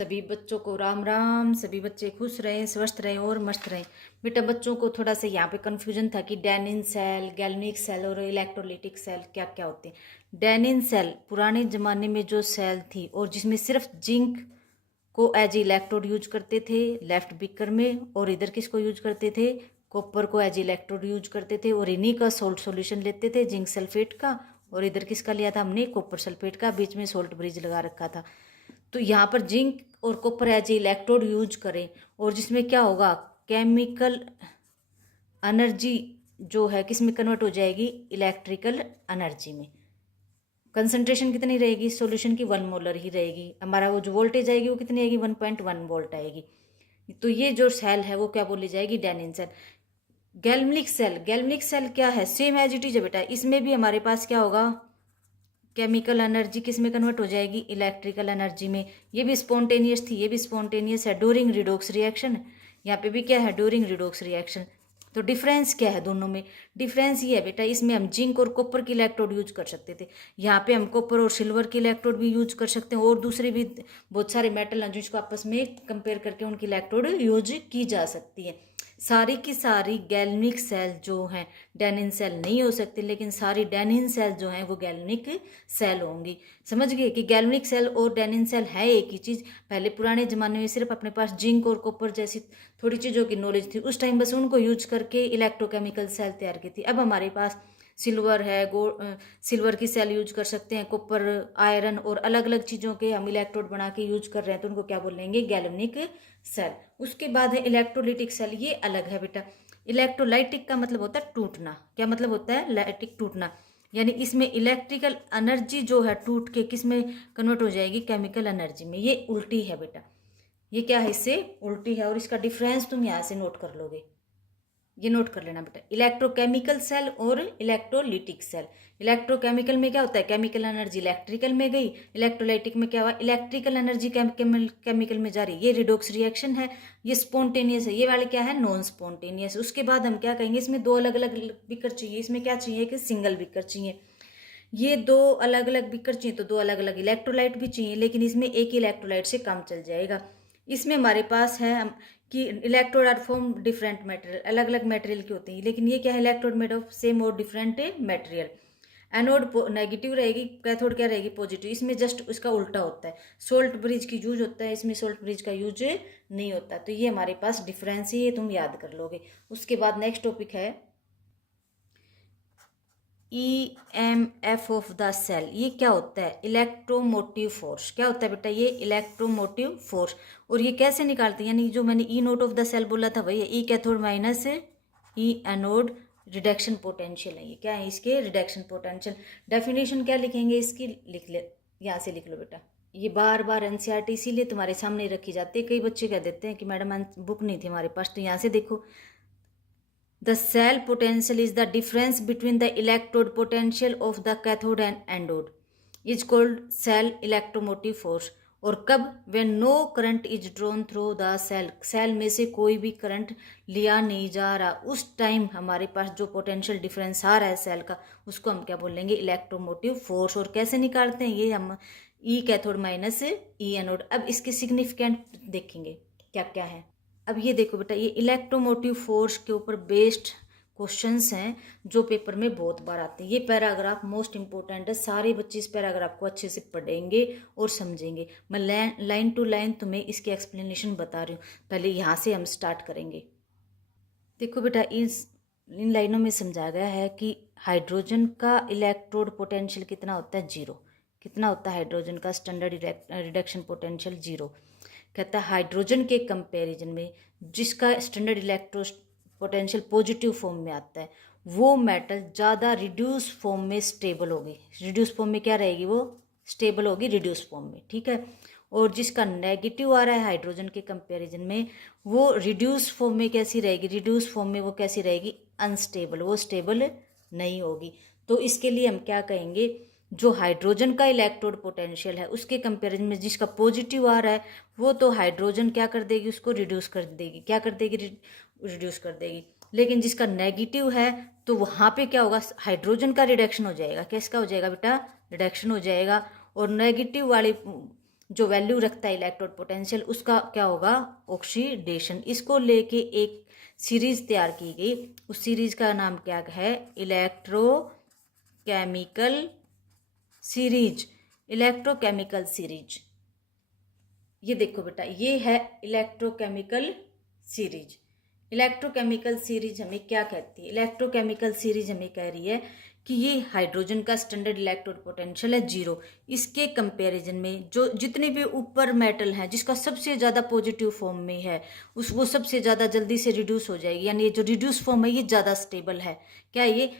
सभी बच्चों को राम राम। सभी बच्चे खुश रहें, स्वस्थ रहें और मस्त रहें। बेटा बच्चों को थोड़ा सा यहाँ पे कंफ्यूजन था कि डेनिन सेल, गैल्वेनिक सेल और इलेक्ट्रोलाइटिक सेल क्या क्या होते हैं। डेनिन सेल पुराने ज़माने में जो सेल थी और जिसमें सिर्फ जिंक को एज इलेक्ट्रोड यूज करते थे लेफ्ट बीकर में, और इधर किसको यूज करते थे, कॉपर को एज इलेक्ट्रोड यूज करते थे, और इन्हीं का सोल्ट सॉल्यूशन लेते थे जिंक सल्फेट का, और इधर किसका लिया था हमने, कॉपर सल्फेट का, बीच में सोल्ट ब्रिज लगा रखा था। तो यहाँ पर जिंक और कॉपर एज इलेक्ट्रोड यूज करें और जिसमें क्या होगा, केमिकल एनर्जी जो है किस में कन्वर्ट हो जाएगी, इलेक्ट्रिकल एनर्जी में। कंसंट्रेशन कितनी रहेगी सॉल्यूशन की, 1 मोलर ही रहेगी। हमारा वो जो वोल्टेज आएगी वो कितनी आएगी, 1.1 वोल्ट आएगी। तो ये जो सेल है वो क्या बोली जाएगी, Daniell cell. Galvanic cell, galvanic cell क्या है, सेम एज इट इज है बेटा। इसमें भी हमारे पास क्या होगा, केमिकल एनर्जी किस में कन्वर्ट हो जाएगी, इलेक्ट्रिकल एनर्जी में। ये भी स्पॉन्टेनियस थी, ये भी स्पॉन्टेनियस है, ड्यूरिंग रिडॉक्स रिएक्शन। यहाँ पे भी क्या है, ड्यूरिंग रिडॉक्स रिएक्शन। तो डिफरेंस क्या है दोनों में, डिफरेंस ये है बेटा, इसमें हम जिंक और कॉपर की इलेक्ट्रोड यूज कर सकते थे, यहाँ पे हम कॉपर और सिल्वर की इलेक्ट्रोड भी यूज कर सकते हैं, और दूसरे भी बहुत सारे मेटल हैं जिसको आपस में कंपेयर करके उनकी इलेक्ट्रोड यूज की जा सकती है। सारी की सारी गैल्वेनिक सेल जो हैं डेनिन सेल नहीं हो सकती, लेकिन सारी डेनिन सेल जो हैं वो गैल्वेनिक सेल होंगी। समझ गए कि गैल्वेनिक सेल और डेनिन सेल है एक ही चीज़। पहले पुराने ज़माने में सिर्फ अपने पास जिंक और कॉपर जैसी थोड़ी चीज़ों की नॉलेज थी, उस टाइम बस उनको यूज करके इलेक्ट्रोकेमिकल सेल तैयार की थी। अब हमारे पास सिल्वर है, सिल्वर की सेल यूज कर सकते हैं, कॉपर, आयरन और अलग अलग चीज़ों के हम इलेक्ट्रोड बना के यूज कर रहे हैं, तो उनको क्या बोलेंगे, गैल्वेनिक सेल। उसके बाद है इलेक्ट्रोलाइटिक सेल, ये अलग है बेटा। इलेक्ट्रोलाइटिक का मतलब होता है टूटना। क्या मतलब होता है, लाइटिक टूटना, यानी इसमें इलेक्ट्रिकल एनर्जी जो है टूट के किस में कन्वर्ट हो जाएगी, केमिकल एनर्जी में। ये उल्टी है बेटा, ये क्या है, इससे उल्टी है, और इसका डिफरेंस तुम यहाँ से नोट कर लोगे। ये नोट कर लेना बेटा, इलेक्ट्रोकेमिकल सेल और इलेक्ट्रोलाइटिक सेल। इलेक्ट्रोकेमिकल में क्या होता है, केमिकल एनर्जी इलेक्ट्रिकल में गई, इलेक्ट्रोलाइटिक में क्या हुआ, इलेक्ट्रिकल एनर्जी केमिकल में जा रही। ये रिडॉक्स रिएक्शन है, ये स्पॉन्टेनियस है, ये वाले क्या है, नॉन स्पॉन्टेनियस। उसके बाद हम क्या कहेंगे, इसमें दो अलग अलग बीकर चाहिए, इसमें क्या चाहिए कि सिंगल बीकर चाहिए। ये दो अलग अलग बीकर चाहिए तो दो अलग अलग इलेक्ट्रोलाइट भी चाहिए, लेकिन इसमें एक ही इलेक्ट्रोलाइट से काम चल जाएगा। इसमें हमारे पास है कि electrode are form different material, अलग अलग मटेरियल के होते हैं, लेकिन ये क्या है, इलेक्ट्रोड मेड ऑफ सेम और डिफरेंट मटेरियल। एनोड नेगेटिव रहेगी, कैथोड क्या रहेगी, पॉजिटिव। इसमें जस्ट उसका उल्टा होता है, सोल्ट ब्रिज की यूज होता है, इसमें सोल्ट ब्रिज का यूज नहीं होता। तो ये हमारे पास डिफरेंस है, ये तुम याद कर लोगे। उसके बाद नेक्स्ट टॉपिक है EMF ऑफ द सेल। ये क्या होता है, इलेक्ट्रोमोटिव फोर्स। क्या होता है बेटा, ये इलेक्ट्रोमोटिव फोर्स। और ये कैसे निकालते हैं, यानी जो मैंने ई नोट ऑफ द सेल बोला था वही है, ई कैथोड माइनस ई एनोड रिडक्शन पोटेंशियल है। ये क्या है, इसके रिडक्शन पोटेंशियल। डेफिनेशन क्या लिखेंगे इसकी, लिख ले, यहाँ से लिख लो बेटा। ये बार बार एनसीईआरटी इसीलिए तुम्हारे सामने रखी जाती है। कई बच्चे कह देते हैं कि मैडम बुक नहीं थी हमारे पास, तो यहाँ से देखो, the cell potential is the difference between the electrode potential of the cathode and anode is called cell electromotive force। और कब, when no current is drawn through the cell, cell में से कोई भी करंट लिया नहीं जा रहा, उस टाइम हमारे पास जो पोटेंशियल डिफरेंस आ रहा है सेल का, उसको हम क्या बोलेंगे, इलेक्ट्रोमोटिव फोर्स। और कैसे निकालते हैं, ये हम ई कैथोड माइनस ई एनोड। अब इसके सिग्निफिकेंट देखेंगे क्या क्या है। अब ये देखो बेटा, ये इलेक्ट्रोमोटिव फोर्स के ऊपर बेस्ड क्वेश्चंस हैं जो पेपर में बहुत बार आते हैं। ये पैराग्राफ मोस्ट इंपॉर्टेंट है, सारे बच्चे इस पैराग्राफ को अच्छे से पढ़ेंगे और समझेंगे। मैं लाइन टू लाइन तुम्हें इसकी एक्सप्लेनेशन बता रही हूँ। पहले यहाँ से हम स्टार्ट करेंगे। देखो बेटा, इन लाइनों में समझाया गया है कि हाइड्रोजन का इलेक्ट्रोड पोटेंशियल कितना होता है, 0। कितना होता है हाइड्रोजन का स्टैंडर्ड रिडक्शन पोटेंशियल, 0। कहता है हाइड्रोजन के कंपैरिजन में जिसका standard electro potential positive form में आता है, वो मेटल ज़्यादा रिड्यूस फॉर्म में स्टेबल होगी। रिड्यूस फॉर्म में क्या रहेगी, वो स्टेबल होगी रिड्यूस फॉर्म में, ठीक है। और जिसका नेगेटिव आ रहा है हाइड्रोजन के कंपैरिजन में, वो रिड्यूस फॉर्म में कैसी रहेगी, रिड्यूस फॉर्म में वो कैसी रहेगी, अनस्टेबल, वो स्टेबल नहीं होगी। तो इसके लिए हम क्या कहेंगे, जो हाइड्रोजन का इलेक्ट्रोड पोटेंशियल है उसके कंपैरिजन में जिसका पॉजिटिव आ रहा है, वो तो हाइड्रोजन क्या कर देगी, उसको रिड्यूस कर देगी। क्या कर देगी, रिड्यूस कर देगी। लेकिन जिसका नेगेटिव है तो वहाँ पे क्या होगा, हाइड्रोजन का रिडक्शन हो जाएगा। किसका हो जाएगा बेटा, रिडक्शन हो जाएगा। और नेगेटिव वाले जो वैल्यू रखता है इलेक्ट्रोड पोटेंशियल उसका क्या होगा, ऑक्सीडेशन। इसको लेके एक सीरीज तैयार की गई, उस सीरीज का नाम क्या है, इलेक्ट्रोकेमिकल सीरीज, इलेक्ट्रोकेमिकल सीरीज। ये देखो बेटा, ये है इलेक्ट्रोकेमिकल सीरीज। इलेक्ट्रोकेमिकल सीरीज हमें क्या कहती है, इलेक्ट्रोकेमिकल सीरीज हमें कह रही है कि ये हाइड्रोजन का स्टैंडर्ड इलेक्ट्रोड पोटेंशियल है 0। इसके कंपैरिजन में जो जितने भी ऊपर मेटल हैं जिसका सबसे ज़्यादा पॉजिटिव फॉर्म में है वो सबसे ज़्यादा जल्दी से रिड्यूस हो जाएगी, यानी ये जो रिड्यूस फॉर्म है ये ज़्यादा स्टेबल है। क्या ये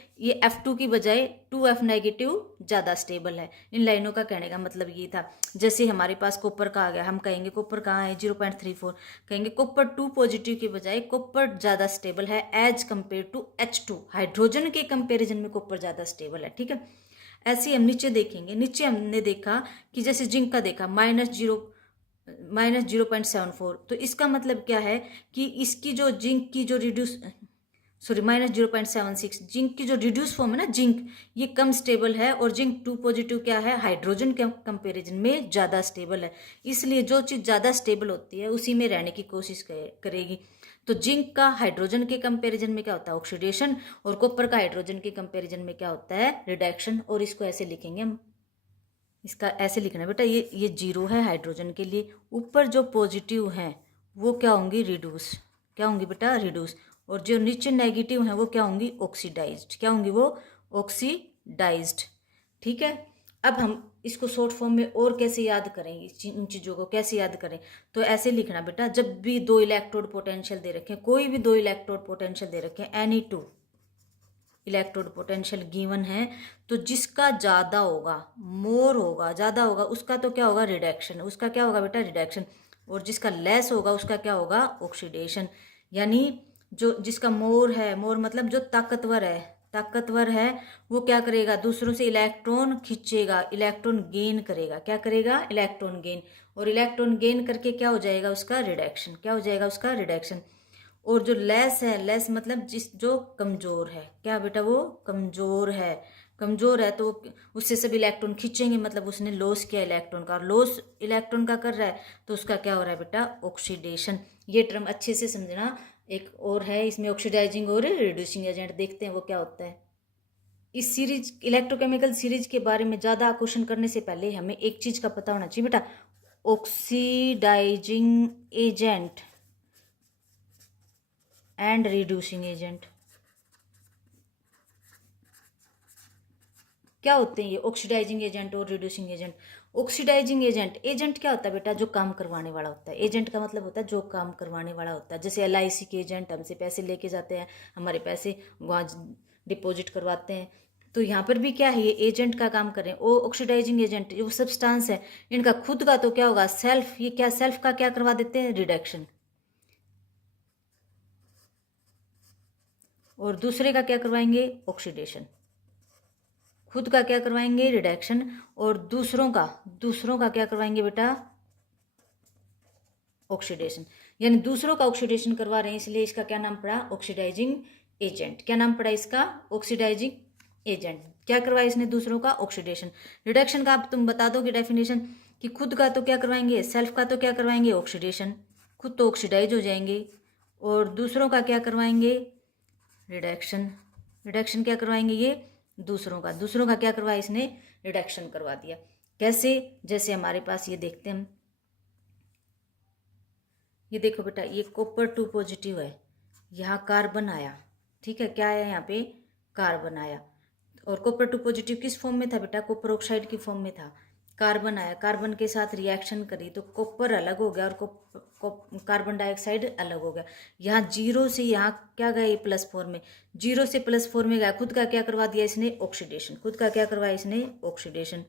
F2 की बजाय 2F नेगेटिव ज़्यादा स्टेबल है। इन लाइनों का कहने का मतलब ये था, जैसे हमारे पास कॉपर का आ गया, हम कहेंगे कॉपर कहाँ है 0.34, कहेंगे कॉपर 2 पॉजिटिव की बजाय कॉपर ज़्यादा स्टेबल है as compare to H2। Hydrogen के कंपेरिजन में कॉपर ज़्यादा स्टेबल है, ठीक है। ऐसे ही हम नीचे देखेंगे, नीचे हमने देखा कि जैसे जिंक का देखा -0.74, तो इसका मतलब क्या है कि इसकी जो जिंक की जो रिड्यूस -0.76, जिंक की जो रिड्यूस फॉर्म है ना जिंक, ये कम स्टेबल है, और जिंक 2 पॉजिटिव क्या है, हाइड्रोजन के कंपेरिजन में ज़्यादा स्टेबल है। इसलिए जो चीज़ ज़्यादा स्टेबल होती है उसी में रहने की कोशिश करेगी। तो जिंक का हाइड्रोजन के कंपेरिजन में क्या होता है, ऑक्सीडेशन, और कॉपर का हाइड्रोजन के कंपेरिजन में क्या होता है, रिडक्शन। और इसको ऐसे लिखेंगे हम, इसका ऐसे लिखना है बेटा, ये 0 है हाइड्रोजन के लिए, ऊपर जो पॉजिटिव हैं वो क्या होंगी, रिड्यूस, क्या होंगी बेटा, रिड्यूस, और जो नीचे नेगेटिव हैं वो क्या होंगी, ऑक्सीडाइज्ड, क्या होंगी वो, ऑक्सीडाइज्ड, ठीक है। अब हम इसको शॉर्ट फॉर्म में और कैसे याद करेंगे, इन चीज़ों को कैसे याद करें, तो ऐसे लिखना बेटा, जब भी 2 इलेक्ट्रोड पोटेंशियल दे रखे हैं, कोई भी 2 इलेक्ट्रोड पोटेंशियल दे रखे हैं, एनी 2 इलेक्ट्रोड पोटेंशियल गिवन है, तो जिसका ज़्यादा होगा, मोर होगा, ज़्यादा होगा, उसका तो क्या होगा, रिडक्शन, उसका क्या होगा बेटा, रिडक्शन। और जिसका लेस होगा उसका क्या होगा, ऑक्सीडेशन। यानी जो जिसका मोर है, मोर मतलब जो ताकतवर है वो क्या करेगा, दूसरों से इलेक्ट्रॉन खींचेगा, इलेक्ट्रॉन गेन करेगा, क्या करेगा, इलेक्ट्रॉन गेन, और इलेक्ट्रॉन गेन करके क्या हो जाएगा, उसका रिडक्शन, क्या हो जाएगा, उसका रिडक्शन। और जो लेस है, लेस मतलब जो कमजोर है, क्या बेटा, वो कमजोर है तो उससे सब इलेक्ट्रॉन खींचेंगे, मतलब उसने लॉस किया इलेक्ट्रॉन का, और लॉस इलेक्ट्रॉन का कर रहा है तो उसका क्या हो रहा है बेटा, ऑक्सीडेशन। ये टर्म अच्छे से समझना। एक और है इसमें ऑक्सीडाइजिंग और रिड्यूसिंग एजेंट, देखते हैं वो क्या होता है। इस सीरीज इलेक्ट्रोकेमिकल सीरीज के बारे में ज़्यादा क्वेश्चन करने से पहले हमें एक चीज़ का पता होना चाहिए बेटा, oxidising agent and reducing agent क्या होते हैं, ये ऑक्सीडाइजिंग एजेंट और रिड्यूसिंग एजेंट। ऑक्सीडाइजिंग एजेंट क्या होता है बेटा, जो काम करवाने वाला होता है। एजेंट का मतलब होता है जो काम करवाने वाला होता है। जैसे LIC के एजेंट हमसे पैसे लेके जाते हैं, हमारे पैसे वहाँ डिपॉजिट करवाते हैं, तो यहाँ पर भी क्या है, ये एजेंट का काम कर रहे हैं। वो ऑक्सीडाइजिंग एजेंट वो सब्सटेंस है, इनका खुद का तो क्या होगा, सेल्फ, ये क्या सेल्फ का क्या करवा देते हैं, रिडक्शन, और दूसरे का क्या करवाएंगे, ऑक्सीडेशन। खुद का क्या करवाएंगे, रिडक्शन, और दूसरों का क्या करवाएंगे बेटा, ऑक्सीडेशन। यानी दूसरों का ऑक्सीडेशन करवा रहे हैं, इसलिए इसका क्या नाम पड़ा, ऑक्सीडाइजिंग एजेंट। क्या नाम पड़ा इसका, ऑक्सीडाइजिंग एजेंट। क्या करवाया इसने, दूसरों का ऑक्सीडेशन। रिडक्शन का आप तुम बता दोगे डेफिनेशन, कि खुद का तो क्या करवाएंगे, सेल्फ का तो क्या करवाएंगे, ऑक्सीडेशन, खुद तो ऑक्सीडाइज हो जाएंगे, और दूसरों का क्या करवाएंगे, रिडक्शन। रिडक्शन क्या करवाएंगे, ये दूसरों का क्या करवाया इसने, रिडक्शन करवा दिया। कैसे, जैसे हमारे पास ये देखते हैं हम, ये देखो बेटा, ये कॉपर 2 पॉजिटिव है, यहाँ कार्बन आया, ठीक है, क्या आया यहाँ पे, कार्बन आया, और कॉपर 2 पॉजिटिव किस फॉर्म में था बेटा, कॉपर ऑक्साइड की फॉर्म में था। कार्बन आया, कार्बन के साथ रिएक्शन करी तो कॉपर अलग हो गया और कार्बन डाइऑक्साइड अलग हो गया। यहाँ 0 से यहाँ क्या गया, ये +4 में, 0 से +4 में गया, खुद का क्या करवा दिया इसने, ऑक्सीडेशन, खुद का क्या करवाया इसने, ऑक्सीडेशन।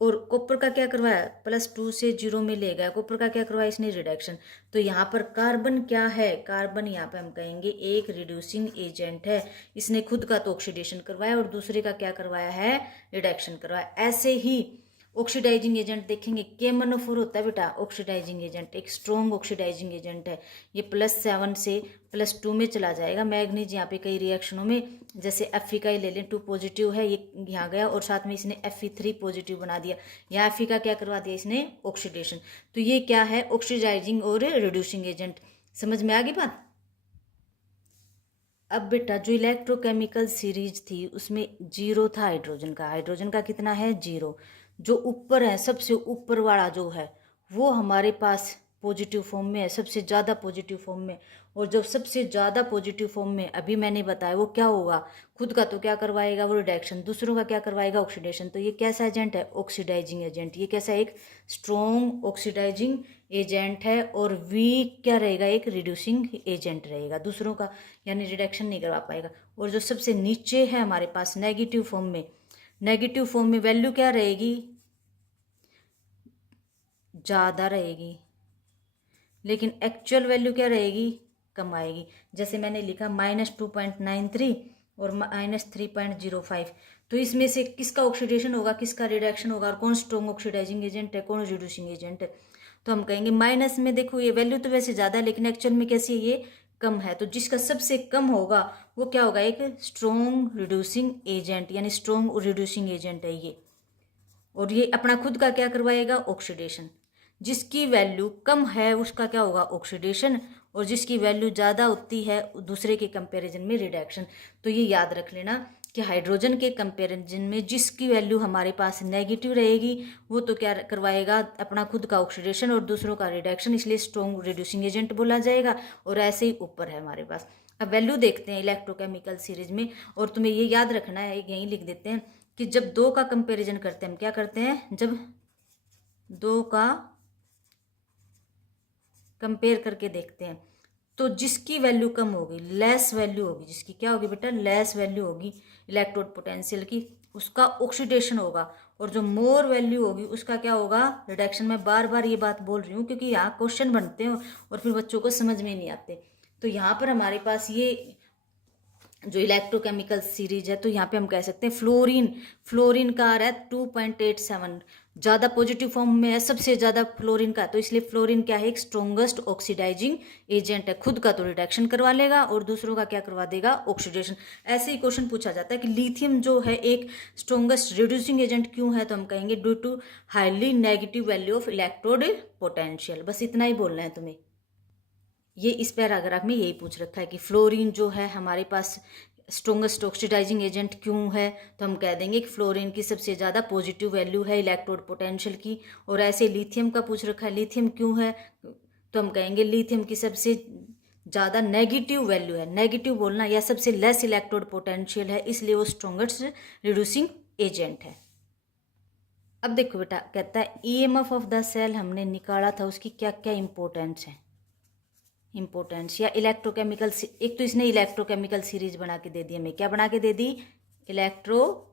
और कॉपर का क्या करवाया, +2 से 0 में ले गया, कॉपर का क्या करवाया इसने, रिडक्शन। तो यहाँ पर कार्बन क्या है, कार्बन यहाँ पे हम कहेंगे एक रिड्यूसिंग एजेंट है। इसने खुद का तो ऑक्सीडेशन करवाया और दूसरे का क्या करवाया है, रिडक्शन करवाया। ऐसे ही ऑक्सीडाइजिंग एजेंट देखेंगे, KMnO4 होता है बेटा ऑक्सीडाइजिंग एजेंट, एक स्ट्रॉन्ग ऑक्सीडाइजिंग एजेंट है। ये +7 से +2 में चला जाएगा मैग्नीज यहाँ पे कई रिएक्शनों में। जैसे Fe का ही ले लें, 2 पॉजिटिव है, ये यहाँ गया और साथ में इसने Fe3 पॉजिटिव बना दिया। यहाँ Fe का क्या करवा दिया इसने, ऑक्सीडेशन। तो ये क्या है, ऑक्सीडाइजिंग और रिड्यूसिंग एजेंट। समझ में आ गई बात। अब बेटा जो इलेक्ट्रोकेमिकल सीरीज थी उसमें 0 था हाइड्रोजन का कितना है, 0। जो ऊपर है सबसे ऊपर वाला जो है वो हमारे पास पॉजिटिव फॉर्म में है, सबसे ज़्यादा पॉजिटिव फॉर्म में। और जब सबसे ज़्यादा पॉजिटिव फॉर्म में अभी मैंने बताया वो क्या होगा, खुद का तो क्या करवाएगा वो रिडक्शन, दूसरों का क्या करवाएगा ऑक्सीडेशन। तो ये कैसा एजेंट है, ऑक्सीडाइजिंग एजेंट। ये कैसा, एक स्ट्रॉन्ग ऑक्सीडाइजिंग एजेंट है। और वीक क्या रहेगा, एक रिड्यूसिंग एजेंट रहेगा, दूसरों का यानी रिडक्शन नहीं करवा पाएगा। और जो सबसे नीचे है हमारे पास नेगेटिव फॉर्म में, नेगेटिव फॉर्म में वैल्यू क्या रहेगी, ज़्यादा रहेगी, लेकिन एक्चुअल वैल्यू क्या रहेगी, कम आएगी। जैसे मैंने लिखा -2.93 और -3.05। तो इसमें से किसका ऑक्सीडेशन होगा, किसका रिडक्शन होगा, और कौन स्ट्रॉन्ग ऑक्सीडाइजिंग एजेंट है, कौन रिड्यूसिंग एजेंट है। तो हम कहेंगे माइनस में, देखो ये वैल्यू तो वैसे ज़्यादा है लेकिन एक्चुअल में कैसी है, ये कम है। तो जिसका सबसे कम होगा वो क्या होगा, एक स्ट्रॉन्ग रिड्यूसिंग एजेंट, यानी स्ट्रॉन्ग रिड्यूसिंग एजेंट है ये। और ये अपना खुद का क्या करवाएगा, ऑक्सीडेशन। जिसकी वैल्यू कम है उसका क्या होगा, ऑक्सीडेशन। और जिसकी वैल्यू ज़्यादा होती है दूसरे के कंपैरिजन में रिडक्शन। तो ये याद रख लेना कि हाइड्रोजन के कंपैरिजन में जिसकी वैल्यू हमारे पास नेगेटिव रहेगी वो तो क्या करवाएगा, अपना खुद का ऑक्सीडेशन और दूसरों का रिडक्शन, इसलिए स्ट्रॉन्ग रिड्यूसिंग एजेंट बोला जाएगा। और ऐसे ही ऊपर है हमारे पास। अब वैल्यू देखते हैं इलेक्ट्रोकेमिकल सीरीज में। और तुम्हें ये याद रखना है, यहीं लिख देते हैं कि जब दो का कंपैरिजन करते हैं हम क्या करते हैं, जब दो का कंपेयर करके देखते हैं तो जिसकी वैल्यू कम होगी, लेस वैल्यू होगी, जिसकी क्या होगी बेटा, लेस वैल्यू होगी इलेक्ट्रोड पोटेंशियल की, उसका ऑक्सीडेशन होगा। और जो मोर वैल्यू होगी उसका क्या होगा, रिडक्शन। मैं बार बार ये बात बोल रही हूँ क्योंकि यहाँ क्वेश्चन बनते हैं और फिर बच्चों को समझ में नहीं आते। तो यहाँ पर हमारे पास ये जो इलेक्ट्रोकेमिकल सीरीज है, तो यहाँ पे हम कह सकते हैं फ्लोरीन का आ रहा है 2.87, ज़्यादा पॉजिटिव फॉर्म में है, सबसे ज़्यादा फ्लोरीन का। तो इसलिए फ्लोरीन क्या है, एक स्ट्रॉन्गेस्ट ऑक्सीडाइजिंग एजेंट है। खुद का तो रिडक्शन करवा लेगा और दूसरों का क्या करवा देगा, ऑक्सीडेशन। ऐसे ही क्वेश्चन पूछा जाता है कि लिथियम जो है एक स्ट्रॉन्गेस्ट रिड्यूसिंग एजेंट क्यों है, तो हम कहेंगे due to highly negative value of electrode potential. बस इतना ही बोलना है तुम्हें। ये इस पैराग्राफ में यही पूछ रखा है कि फ्लोरीन जो है हमारे पास स्ट्रॉन्गेस्ट ऑक्सीडाइजिंग एजेंट क्यों है, तो हम कह देंगे कि फ्लोरीन की सबसे ज़्यादा पॉजिटिव वैल्यू है इलेक्ट्रोड पोटेंशियल की। और ऐसे लिथियम का पूछ रखा है, लिथियम क्यों है, तो हम कहेंगे लिथियम की सबसे ज़्यादा नेगेटिव वैल्यू है, नेगेटिव बोलना, या सबसे लेस इलेक्ट्रोड पोटेंशियल है, इसलिए वो स्ट्रॉन्गेस्ट रिड्यूसिंग एजेंट है। अब देखो बेटा, कहता है EMF ऑफ द सेल हमने निकाला था, उसकी क्या क्या इंपॉर्टेंस है, इंपॉर्टेंस या इलेक्ट्रोकेमिकल। एक तो इसने इलेक्ट्रोकेमिकल सीरीज बना के दे दी हमें, क्या बना के दे दी, इलेक्ट्रोकेमिकल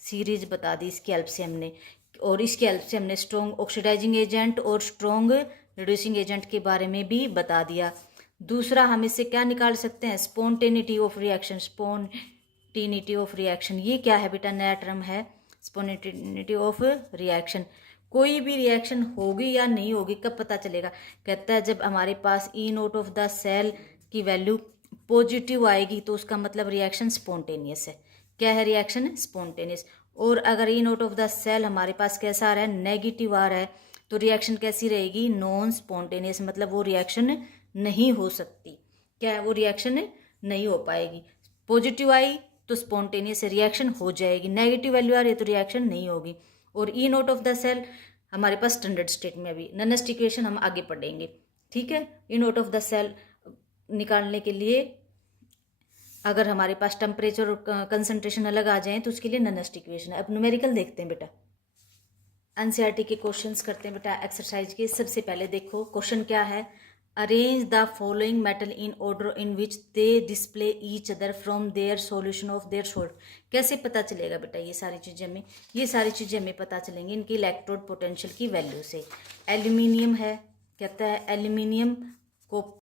सीरीज बता दी इसकी हेल्प से हमने। और इसकी हेल्प से हमने स्ट्रॉन्ग ऑक्सीडाइजिंग एजेंट और स्ट्रॉन्ग रिड्यूसिंग एजेंट के बारे में भी बता दिया। दूसरा हम इससे क्या निकाल सकते हैं, spontaneity of reaction. Spontaneity of reaction ये क्या है बेटा, नया टर्म है, स्पॉन्टेनिटी ऑफ रिएक्शन। कोई भी रिएक्शन होगी या नहीं होगी कब पता चलेगा, कहता है जब हमारे पास E0 ऑफ द सेल की वैल्यू पॉजिटिव आएगी तो उसका मतलब रिएक्शन स्पॉन्टेनियस है। क्या है, रिएक्शन स्पॉन्टेनियस। और अगर E0 ऑफ द सेल हमारे पास कैसा आ रहा है, नेगेटिव आ रहा है, तो रिएक्शन कैसी रहेगी, नॉन स्पॉन्टेनियस, मतलब वो रिएक्शन नहीं हो सकती। क्या है, वो रिएक्शन नहीं हो पाएगी। पॉजिटिव आई तो स्पॉन्टेनियस रिएक्शन हो जाएगी, नेगेटिव वैल्यू आ रही है तो रिएक्शन नहीं होगी। और E0 ऑफ द सेल हमारे पास स्टैंडर्ड स्टेट में, अभी ननेस्ट इक्वेशन हम आगे पढ़ेंगे, ठीक है। E0 ऑफ द सेल निकालने के लिए अगर हमारे पास टेम्परेचर और कंसंट्रेशन अलग आ जाए तो उसके लिए ननेस्ट इक्वेशन है। अब न्यूमेरिकल देखते हैं बेटा, NCERT के क्वेश्चंस करते हैं बेटा एक्सरसाइज के। सबसे पहले देखो क्वेश्चन क्या है, arrange the following metal in order in which they display each other from their solution of their salt. कैसे पता चलेगा बेटा, ये सारी चीज़ें हमें पता चलेंगी इनकी इलेक्ट्रोड पोटेंशियल की वैल्यू से। एल्यूमिनियम है, कहता है एल्यूमिनियम को